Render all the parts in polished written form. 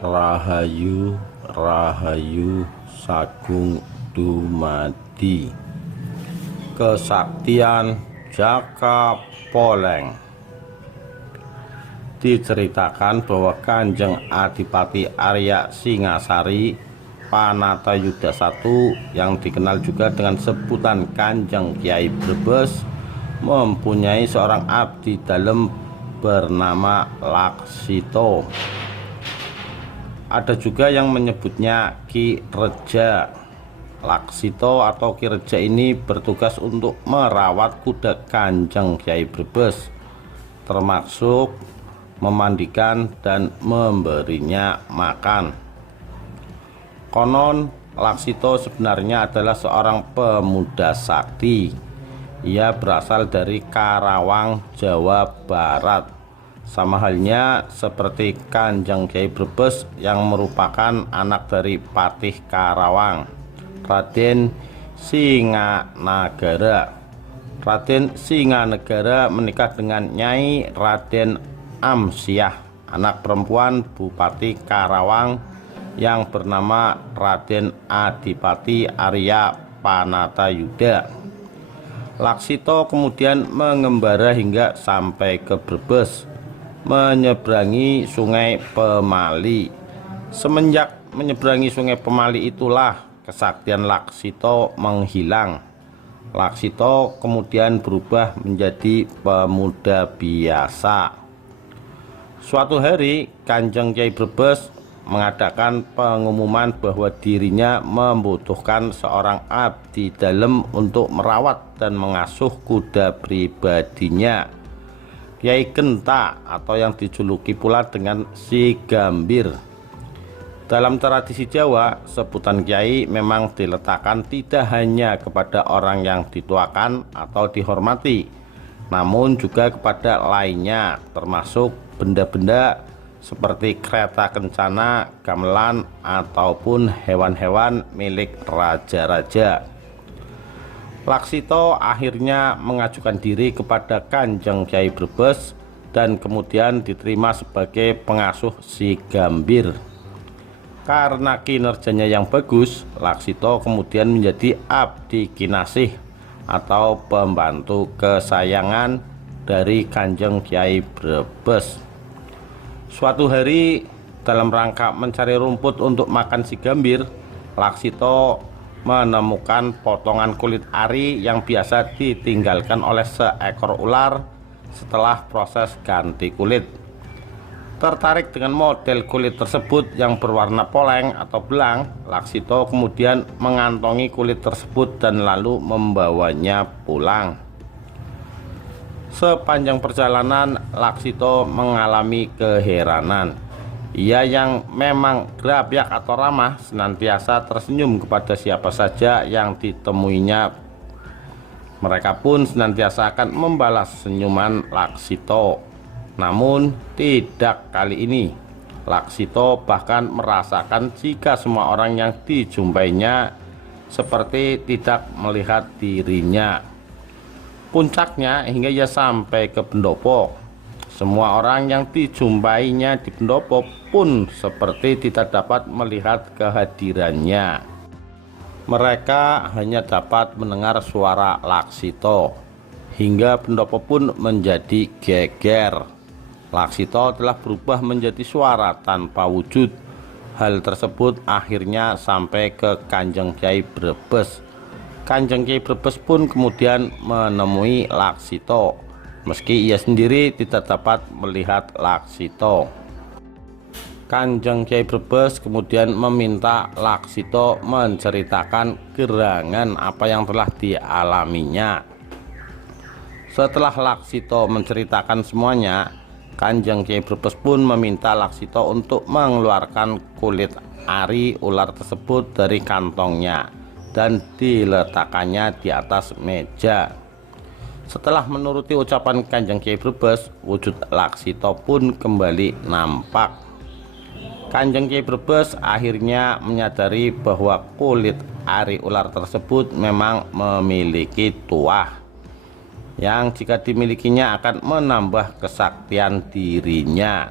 Rahayu Rahayu Sagung Dumadi. Kesaktian Jaka Poleng. Diceritakan bahwa Kanjeng Adipati Arya Singasari Panatayuda I yang dikenal juga dengan sebutan Kanjeng Kyai Brebes mempunyai seorang abdi dalem bernama Laksito. Ada juga yang menyebutnya Ki Reja. Laksito atau Ki Reja ini bertugas untuk merawat kuda Kanjeng Kyai Brebes, termasuk memandikan dan memberinya makan. Konon Laksito sebenarnya adalah seorang pemuda sakti. Ia berasal dari Karawang, Jawa Barat. Sama halnya seperti Kanjeng Kyai Brebes yang merupakan anak dari Patih Karawang, Raden Singanagara. Raden Singanagara menikah dengan Nyai Raden Amsyah, anak perempuan Bupati Karawang yang bernama Raden Adipati Arya Panatayuda. Laksito kemudian mengembara hingga sampai ke Brebes, menyeberangi Sungai Pemali. Semenjak menyeberangi Sungai Pemali itulah kesaktian Laksito menghilang. Laksito kemudian berubah menjadi pemuda biasa. Suatu hari Kanjeng Kyai Brebes mengadakan pengumuman bahwa dirinya membutuhkan seorang abdi dalem untuk merawat dan mengasuh kuda pribadinya, Kyai Genta, atau yang dijuluki pula dengan Si Gambir. Dalam tradisi Jawa, sebutan Kyai memang diletakkan tidak hanya kepada orang yang dituakan atau dihormati, namun juga kepada lainnya, termasuk benda-benda seperti kereta kencana, gamelan, ataupun hewan-hewan milik raja-raja. Laksito akhirnya mengajukan diri kepada Kanjeng Kyai Brebes dan kemudian diterima sebagai pengasuh Si Gambir. Karena kinerjanya yang bagus, Laksito kemudian menjadi abdi kinasih atau pembantu kesayangan dari Kanjeng Kyai Brebes. Suatu hari dalam rangka mencari rumput untuk makan Si Gambir, Laksito menemukan potongan kulit ari yang biasa ditinggalkan oleh seekor ular setelah proses ganti kulit. Tertarik dengan model kulit tersebut yang berwarna poleng atau belang, Laksito kemudian mengantongi kulit tersebut dan lalu membawanya pulang. Sepanjang perjalanan, Laksito mengalami keheranan. Ia yang memang gerabiak atau ramah senantiasa tersenyum kepada siapa saja yang ditemuinya. Mereka pun senantiasa akan membalas senyuman Laksito. Namun tidak kali ini. Laksito bahkan merasakan jika semua orang yang dijumpainya seperti tidak melihat dirinya. Puncaknya hingga ia sampai ke pendopo. Semua orang yang dijumpainya di pendopo pun seperti tidak dapat melihat kehadirannya. Mereka hanya dapat mendengar suara Laksito. Hingga pendopo pun menjadi geger. Laksito telah berubah menjadi suara tanpa wujud. Hal tersebut akhirnya sampai ke Kanjeng Kyai Brebes. Kanjeng Kyai Brebes pun kemudian menemui Laksito, meski ia sendiri tidak dapat melihat Laksito. Kanjeng Kyai Brebes kemudian meminta Laksito menceritakan gerangan apa yang telah dialaminya. Setelah Laksito menceritakan semuanya, Kanjeng Kyai Brebes pun meminta Laksito untuk mengeluarkan kulit ari ular tersebut dari kantongnya dan diletakkannya di atas meja. Setelah menuruti ucapan Kanjeng Kyai Brebes, wujud Laksito pun kembali nampak. Kanjeng Kyai Brebes akhirnya menyadari bahwa kulit ari ular tersebut memang memiliki tuah yang jika dimilikinya akan menambah kesaktian dirinya.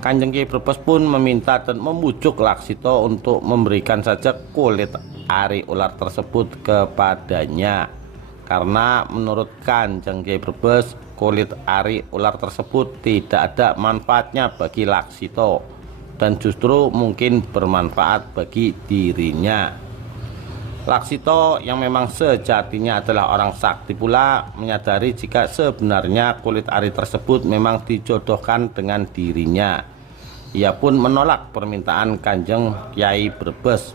Kanjeng Kyai Brebes pun meminta dan membujuk Laksito untuk memberikan saja kulit ari ular tersebut kepadanya, karena menurut Kanjeng Kyai Brebes kulit ari ular tersebut tidak ada manfaatnya bagi Laksito dan justru mungkin bermanfaat bagi dirinya. Laksito yang memang sejatinya adalah orang sakti pula menyadari jika sebenarnya kulit ari tersebut memang dijodohkan dengan dirinya. Ia pun menolak permintaan Kanjeng Kyai Brebes.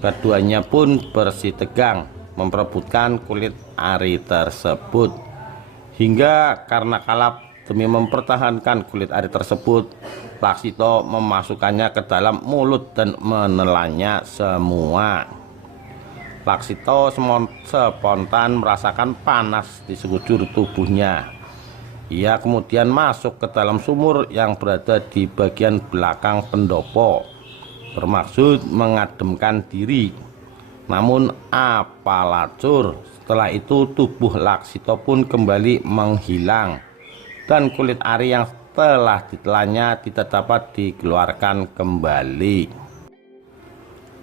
Keduanya pun bersitegang memperebutkan kulit ari tersebut. Hingga karena kalap demi mempertahankan kulit ari tersebut, Laksito memasukkannya ke dalam mulut dan menelannya semua. Laksito spontan merasakan panas di sekujur tubuhnya. Ia kemudian masuk ke dalam sumur yang berada di bagian belakang pendopo, bermaksud mengademkan diri. Namun apalacur, setelah itu tubuh Laksito pun kembali menghilang dan kulit ari yang telah ditelannya tidak dapat dikeluarkan kembali.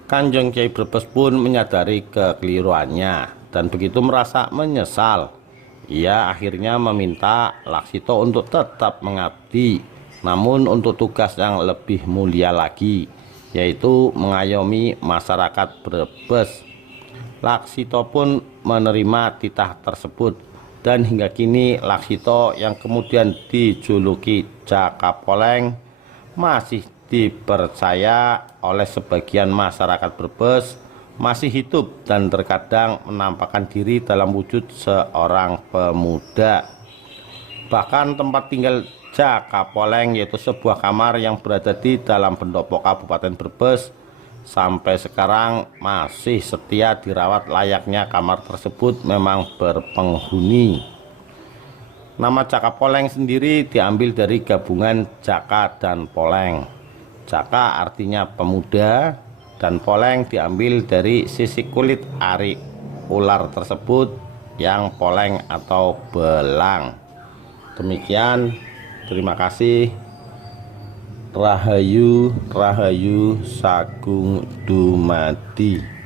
Kanjeng Kyai Brebes pun menyadari kekeliruannya dan begitu merasa menyesal. Ia akhirnya meminta Laksito untuk tetap mengabdi, namun untuk tugas yang lebih mulia lagi, yaitu mengayomi masyarakat Brebes. Laksito pun menerima titah tersebut dan hingga kini Laksito yang kemudian dijuluki Jakapoleng masih dipercaya oleh sebagian masyarakat Brebes masih hidup dan terkadang menampakkan diri dalam wujud seorang pemuda. Bahkan tempat tinggal Jakapoleng, yaitu sebuah kamar yang berada di dalam pendopo Kabupaten Brebes, sampai sekarang masih setia dirawat layaknya kamar tersebut memang berpenghuni. Nama Jakapoleng sendiri diambil dari gabungan Jaka dan Poleng. Jaka artinya pemuda dan poleng diambil dari sisi kulit ari ular tersebut yang poleng atau belang. Demikian, terima kasih. Rahayu Rahayu Sagung Dumadi.